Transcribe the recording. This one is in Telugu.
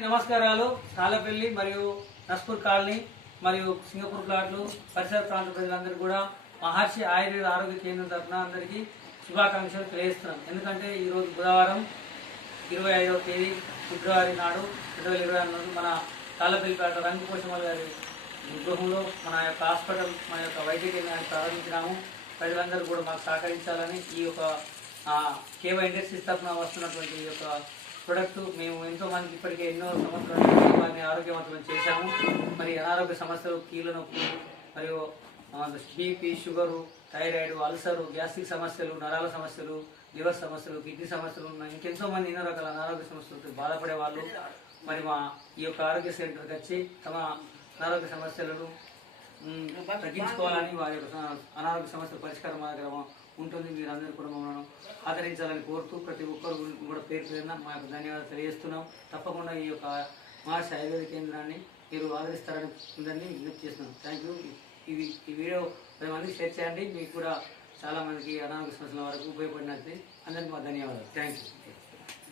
నమస్కారాలు. తాళపల్లి మరియు నస్పూర్ కాలనీ మరియు సింగపూర్ ప్లాట్లు పరిసర ప్రాంత ప్రజలందరూ కూడా మహర్షి ఆయుర్వేద ఆరోగ్య కేంద్రం తరఫున అందరికీ శుభాకాంక్షలు తెలియజేస్తున్నాం. ఎందుకంటే ఈరోజు బుధవారం 25వ తేదీ ఫిబ్రవరి నాడు 2020 నాడు మన తాళపల్లిపేట రంగపోషమల్ గారి గృహంలో మన యొక్క హాస్పిటల్ మన యొక్క వైద్య కేంద్రాన్ని ప్రారంభించినాము. ప్రజలందరూ కూడా మాకు సహకరించాలని ఈ యొక్క కేవై ఇండస్ట్రీస్ తరఫున వస్తున్నటువంటి ఈ యొక్క ప్రొడక్ట్ మేము ఎంతో మందికి ఇప్పటికే ఎన్నో సంవత్సరాలు వారిని ఆరోగ్యవంతులను చేశాము. మరి అనారోగ్య సమస్యలు, కీళ్ళ నొప్పులు మరియు BP, sugar, thyroid, ulcer, gastric సమస్యలు, నరాల సమస్యలు, లివర్ సమస్యలు, కిడ్నీ సమస్యలు ఉన్నాయి. ఇంకెంతో మంది ఎన్నో రకాల అనారోగ్య సమస్యలతో బాధపడే వాళ్ళు మరి మా ఈ యొక్క ఆరోగ్య సెంటర్కి వచ్చి తమ అనారోగ్య సమస్యలను తగ్గించుకోవాలని వారి యొక్క అనారోగ్య సమస్యల పరిష్కారం మా దగ్గర ఉంటుంది. మీరందరూ కూడా మమ్మల్ని ఆదరించాలని కోరుతూ ప్రతి ఒక్కరు కూడా పేరు పేరున మా యొక్క ధన్యవాదాలు తెలియజేస్తున్నాం. తప్పకుండా ఈ యొక్క మహర్షి ఆయుర్వేద కేంద్రాన్ని మీరు ఆదరిస్తారని అందరినీ విజ్ఞప్తి చేస్తున్నాం. Thank you. ఈ వీడియో 10 మందికి షేర్ చేయండి. మీకు కూడా చాలా మందికి అనారోగ్య సమస్యల వరకు ఉపయోగపడినట్టు. అందరికీ మా ధన్యవాదాలు. Thank you.